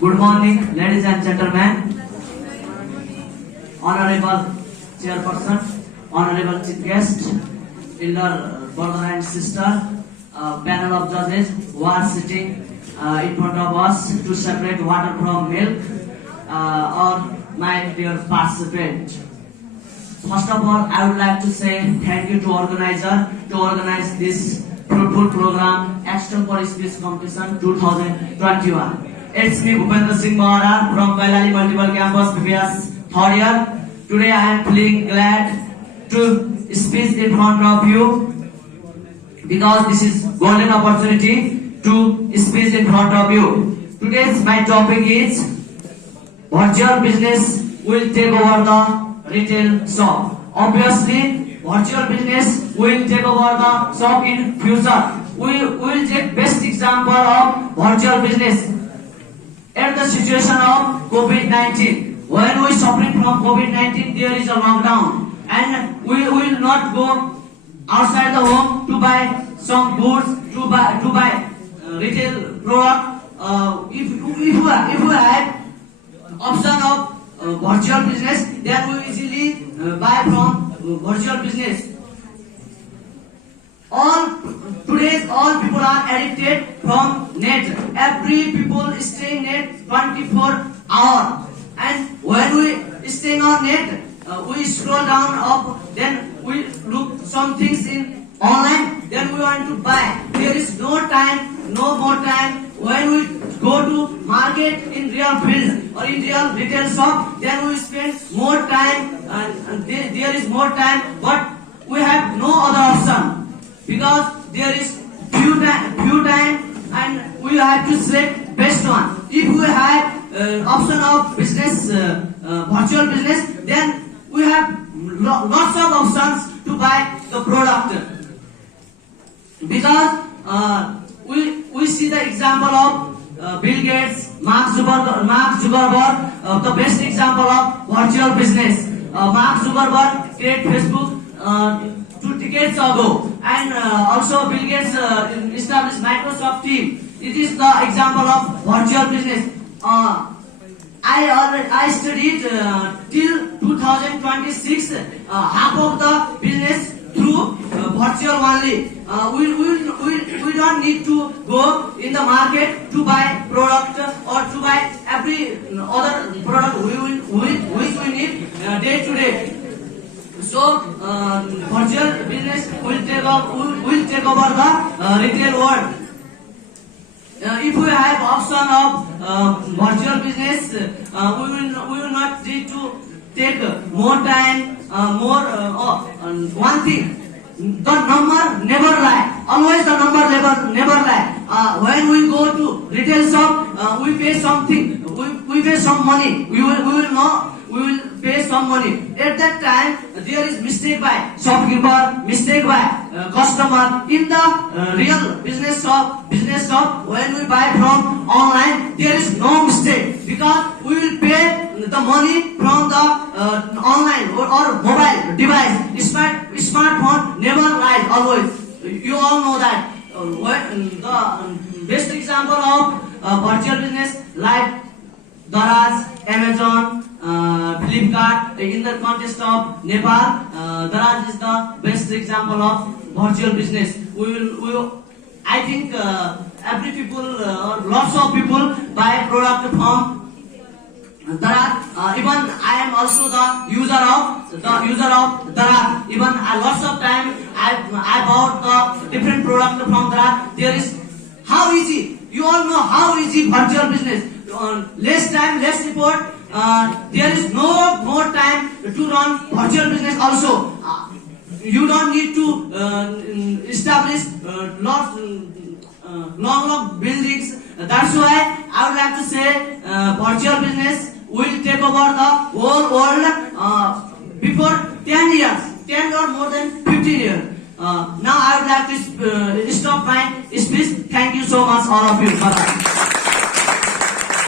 Good morning, ladies and gentlemen. Honorable Chairperson, Honorable Chief Guest, Elder brother and sister, panel of judges who are sitting in front of us to separate water from milk, or my dear participant. First of all, I would like to say thank you to organizer to organize this fruitful program, Extempore Speech Competition 2021. It's me, Bhupendra Singh Mahara from Kailali Multiple Campus, PPS 3rd year. Today I am feeling glad to speak in front of you because this is golden opportunity to speak in front of you. Today's my topic is virtual business will take over the retail shop. Obviously, virtual business will take over the shop in future. We will take best example of virtual business at the situation of COVID-19. When we suffering from COVID-19, there is a lockdown, and we will not go outside the home to buy some goods, to buy retail product. If we have option of virtual business, then we easily buy from virtual business. All people are addicted from net. Every people stay net 24 hours. And when we stay on net, we scroll down up, then we look some things in online, then we want to buy. There is no more time. When we go to market in real field or in real retail shop, then we spend more time, and there is more time, but we have no other option because there is few time, and we have to select best one. If we have option of business, virtual business, then we have lots of options to buy the product. Because we see the example of Bill Gates, Mark Zuckerberg, the best example of virtual business. Mark Zuckerberg created Facebook 2 decades ago, and also Bill Gates established Microsoft team. It is the example of virtual business. I studied till 2026 half of the business through virtual only. We don't need to go in the market to buy product or to buy every other product which we need day to day. So virtual business will take over the retail world. If we have option of virtual business, we will not need to take more time, one thing. The number never lie. Always the number never lie. When we go to retail shop, we pay something. We pay some money. We will pay some money. At that time, there is mistake by shopkeeper, mistake by customer. In the real business shop, when we buy from online, there is no mistake because we will pay the money from the online or mobile device. Smartphone never lies always. You all know that. The best example of virtual business like Daraz, Amazon, Flipkart, in the context of Nepal, Daraz is the best example of virtual business. I think every people, lots of people buy product from Daraz. Even I am also the user of Daraz. Even lots of time I bought the different product from Daraz. There is how easy. You all know how easy virtual business. Less time, less effort. There is no more time to run virtual business also. You don't need to establish long buildings. That's why I would like to say virtual business will take over the whole world before 10 years, 10 or more than 15 years. Now I would like to stop my speech. Thank you so much, all of you. Bye-bye.